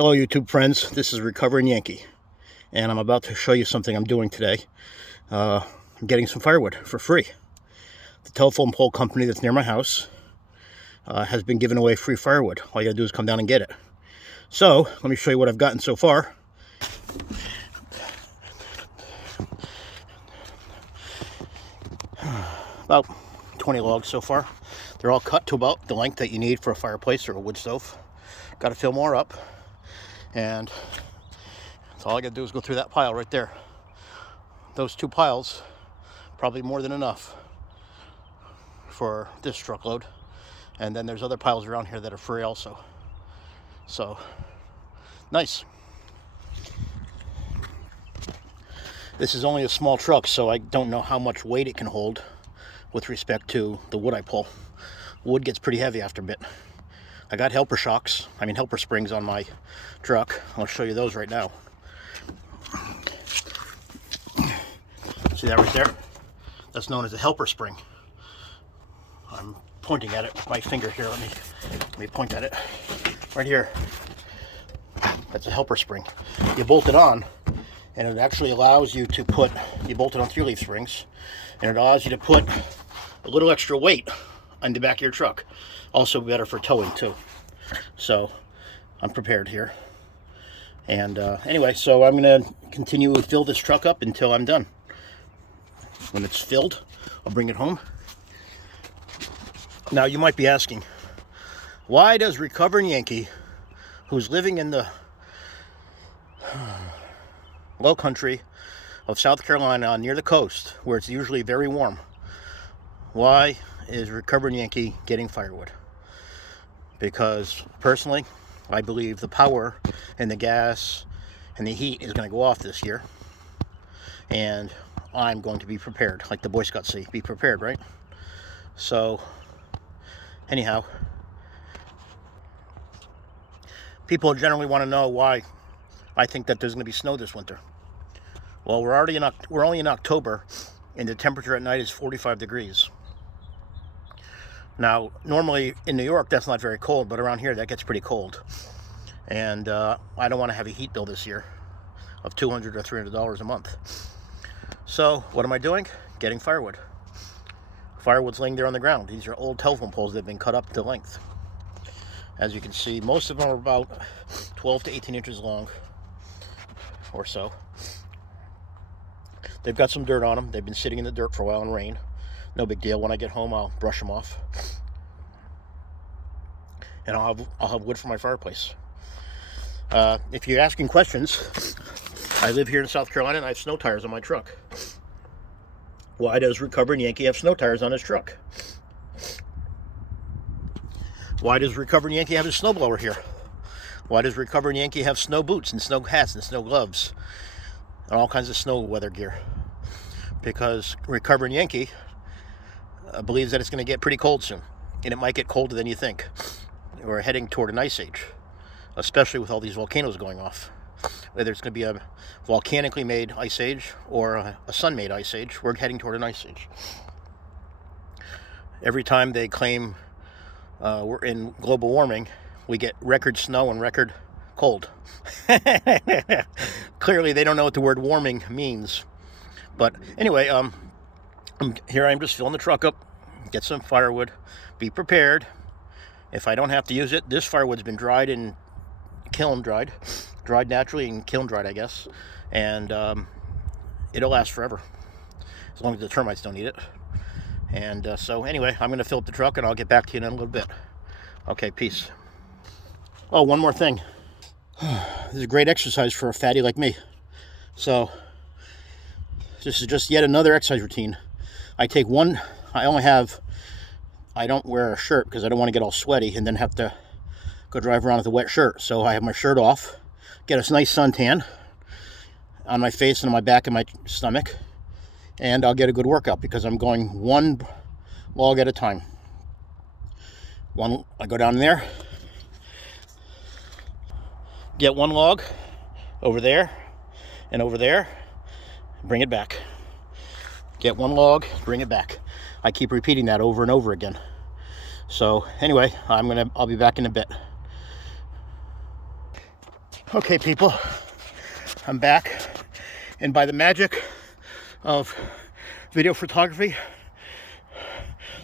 Hello YouTube friends, this is Recovering Yankee, and I'm about to show you something I'm doing today. I'm getting some firewood for free. The telephone pole company that's near my house has been giving away free firewood. All you gotta do is come down and get it. So, let me show you what I've gotten so far. About 20 logs so far. They're all cut to about the length that you need for a fireplace or a wood stove. Gotta fill more up. And so all I gotta do is go through that pile right there. Those two piles, probably more than enough for this truckload. And then there's other piles around here that are free also. So, nice. This is only a small truck, so I don't know how much weight it can hold with respect to the wood I pull. Wood gets pretty heavy after a bit. I got helper springs on my truck. I'll show you those right now. See that right there? That's known as a helper spring. I'm pointing at it with my finger here. Let me point at it. Right here. That's a helper spring. You bolt it on, and it actually allows you to put, you bolt it on 3-leaf springs, and it allows you to put a little extra weight on the back of your truck. Also better for towing too. So I'm prepared here. And anyway, so I'm gonna continue to fill this truck up until I'm done. When it's filled, I'll bring it home. Now you might be asking, why does Recovering Yankee, who's living in the low country of South Carolina near the coast, where it's usually very warm, why is Recovering Yankee getting firewood? Because personally, I believe the power and the gas and the heat is going to go off this year, and I'm going to be prepared, like the Boy Scouts say, be prepared, right? So anyhow, people generally want to know why I think that there's going to be snow this winter. Well, we're only in October, and the temperature at night is 45 degrees. Now, normally in New York, that's not very cold, but around here, that gets pretty cold. And I don't want to have a heat bill this year of $200 or $300 a month. So, what am I doing? Getting firewood. Firewood's laying there on the ground. These are old telephone poles that have been cut up to length. As you can see, most of them are about 12 to 18 inches long or so. They've got some dirt on them. They've been sitting in the dirt for a while in rain. No big deal. When I get home, I'll brush them off. And I'll have wood for my fireplace. If you're asking questions, I live here in South Carolina and I have snow tires on my truck. Why does Recovering Yankee have snow tires on his truck? Why does Recovering Yankee have his snowblower here? Why does Recovering Yankee have snow boots and snow hats and snow gloves and all kinds of snow weather gear? Because Recovering Yankee believes that it's going to get pretty cold soon, and it might get colder than you think. We're heading toward an ice age, especially with all these volcanoes going off. Whether it's going to be a volcanically made ice age or a sun-made ice age, we're heading toward an ice age. Every time they claim we're in global warming, we get record snow and record cold. Clearly, they don't know what the word warming means. But anyway, here I am just filling the truck up, get some firewood, be prepared. If I don't have to use it, this firewood's been dried and kiln dried naturally and kiln dried, I guess, and it'll last forever, as long as the termites don't eat it. And so anyway, I'm going to fill up the truck and I'll get back to you in a little bit. Okay, peace. Oh, one more thing. This is a great exercise for a fatty like me. So this is just yet another exercise routine. I don't wear a shirt because I don't want to get all sweaty and then have to go drive around with a wet shirt. So I have my shirt off, get a nice suntan on my face and on my back and my stomach, and I'll get a good workout because I'm going one log at a time. I go down there, get one log over there and over there, bring it back. Get one log, bring it back. I keep repeating that over and over again. So anyway, I'll be back in a bit. Okay, people, I'm back, and by the magic of video photography,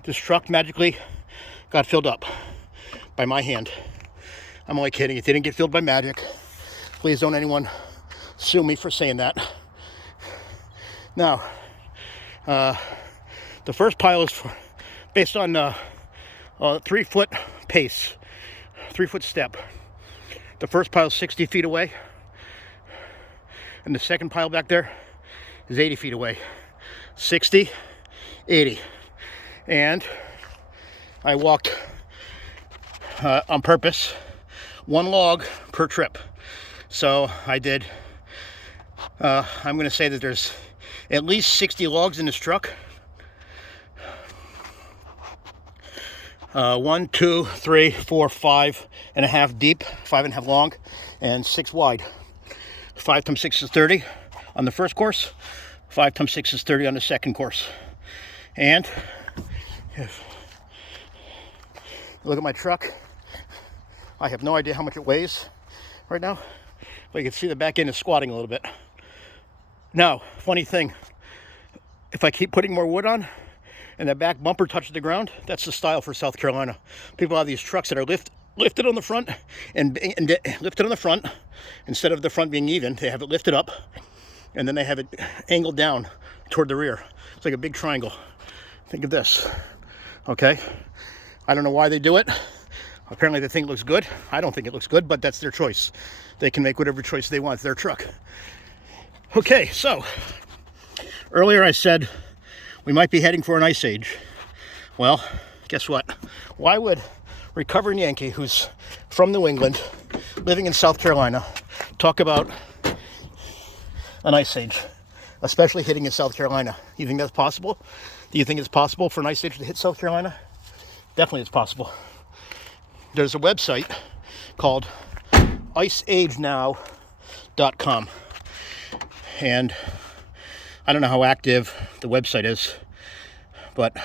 this truck magically got filled up by my hand. I'm only kidding. It didn't get filled by magic. Please don't anyone sue me for saying that. Now, the first pile is based on 3 foot pace, 3 foot step. The first pile is 60 feet away, and the second pile back there is 80 feet away. 60, 80. And I walked on purpose, 1 log per trip. So I did, I'm gonna say that there's at least 60 logs in this truck. 1, 2, 3, 4, 5.5 deep, 5.5 long, and 6 wide. 5 times 6 is 30 on the first course. 5 times 6 is 30 on the second course. And if you look at my truck, I have no idea how much it weighs right now, but you can see the back end is squatting a little bit. Now, funny thing, if I keep putting more wood on and that back bumper touches the ground, that's the style for South Carolina. People have these trucks that are lifted on the front and lifted on the front. Instead of the front being even, they have it lifted up, and then they have it angled down toward the rear. It's like a big triangle. Think of this, okay? I don't know why they do it. Apparently they think it looks good. I don't think it looks good, but that's their choice. They can make whatever choice they want. It's their truck. Okay, so earlier I said we might be heading for an ice age. Well, guess what? Why would recovering Yankee who's from New England, living in South Carolina, talk about an ice age, especially hitting in South Carolina? You think that's possible? Do you think it's possible for an ice age to hit South Carolina? Definitely it's possible. There's a website called iceagenow.com, and I don't know how active the website is, but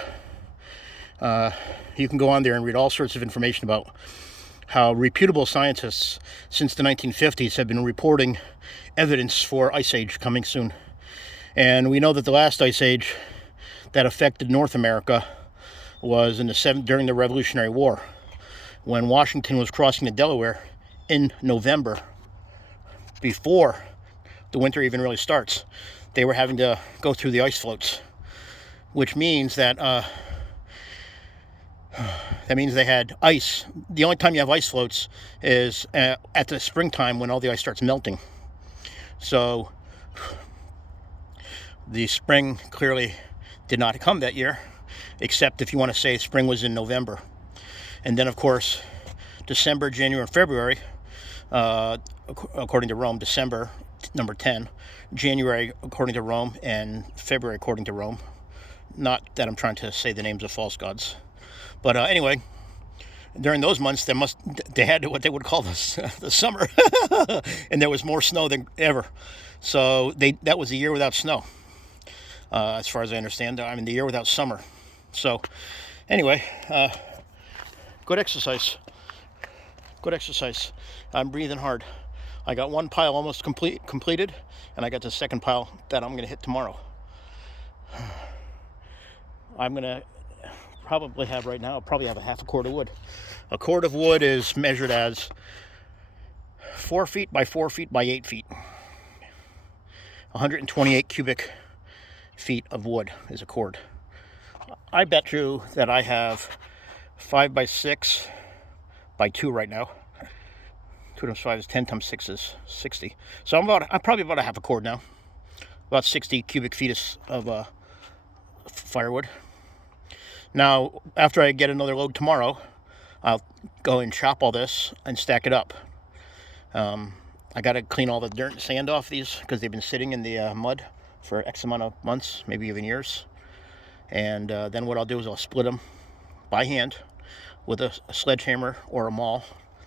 you can go on there and read all sorts of information about how reputable scientists since the 1950s have been reporting evidence for ice age coming soon. And we know that the last ice age that affected North America was during the Revolutionary War, when Washington was crossing the Delaware in November, before the winter even really starts. They were having to go through the ice floats, which means that they had ice. The only time you have ice floats is at the springtime when all the ice starts melting. So the spring clearly did not come that year, except if you want to say spring was in November. And then, of course, December, January, and February, according to Rome, December, number 10, January, according to Rome, and February, according to Rome. Not that I'm trying to say the names of false gods. But anyway, during those months, they had what they would call the summer. And there was more snow than ever. So that was a year without snow, as far as I understand. I mean, the year without summer. So anyway, good exercise. Good exercise. I'm breathing hard. I got 1 pile almost completed, and I got the second pile that I'm going to hit tomorrow. I'm going to probably have right now, I'll probably have a half a cord of wood. A cord of wood is measured as 4 feet by 4 feet by 8 feet. 128 cubic feet of wood is a cord. I bet you that I have 5 by 6 by 2 right now. 2 times 5 is 10 times 6 is 60. So I'm probably about a half a cord now. About 60 cubic feet of firewood. Now, after I get another load tomorrow, I'll go and chop all this and stack it up. I got to clean all the dirt and sand off these because they've been sitting in the mud for X amount of months, maybe even years. And then what I'll do is I'll split them by hand with a sledgehammer or a maul,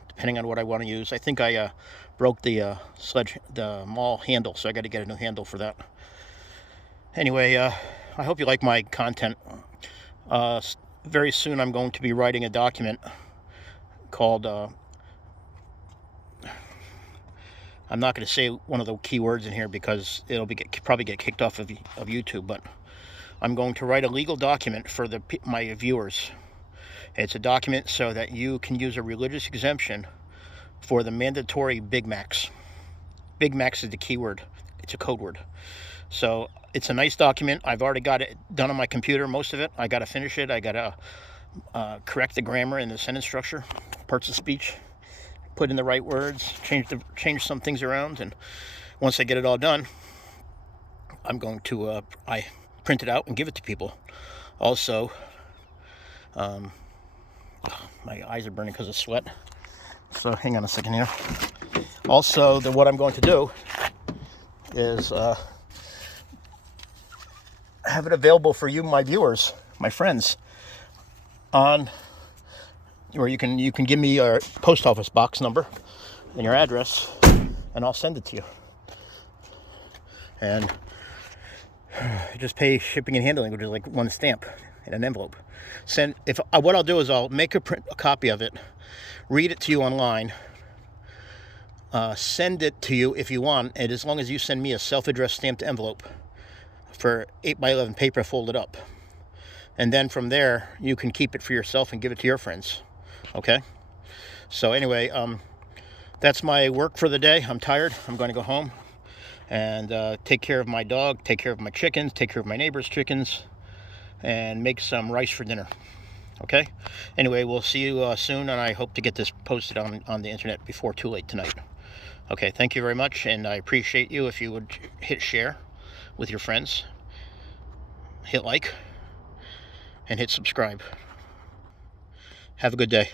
depending on what I want to use. I think I broke the maul handle, so I got to get a new handle for that. Anyway, I hope you like my content. Very soon I'm going to be writing a document called I'm not going to say one of the keywords in here because it'll probably get kicked off of YouTube, but I'm going to write a legal document for my viewers. It's a document so that you can use a religious exemption for the mandatory Big Macs. Big Macs is the keyword. It's a code word. So it's a nice document. I've already got it done on my computer, most of it. I got to finish it. I got to correct the grammar and the sentence structure, parts of speech, put in the right words, change some things around. And once I get it all done, I'm going to I print it out and give it to people. Also, my eyes are burning because of sweat. So hang on a second here. Also, what I'm going to do is have it available for you, my viewers, my friends, or you can give me your post office box number and your address, and I'll send it to you. And you just pay shipping and handling, which is like one stamp in an envelope. What I'll do is I'll make a copy of it, read it to you online, send it to you if you want, and as long as you send me a self-addressed stamped envelope for 8x11 paper folded up. And then from there, you can keep it for yourself and give it to your friends. Okay? So anyway, that's my work for the day. I'm tired. I'm going to go home and take care of my dog, take care of my chickens, take care of my neighbor's chickens, and make some rice for dinner. Okay? Anyway, we'll see you soon, and I hope to get this posted on the internet before too late tonight. Okay, thank you very much, and I appreciate you if you would hit share with your friends, hit like, and hit subscribe. Have a good day.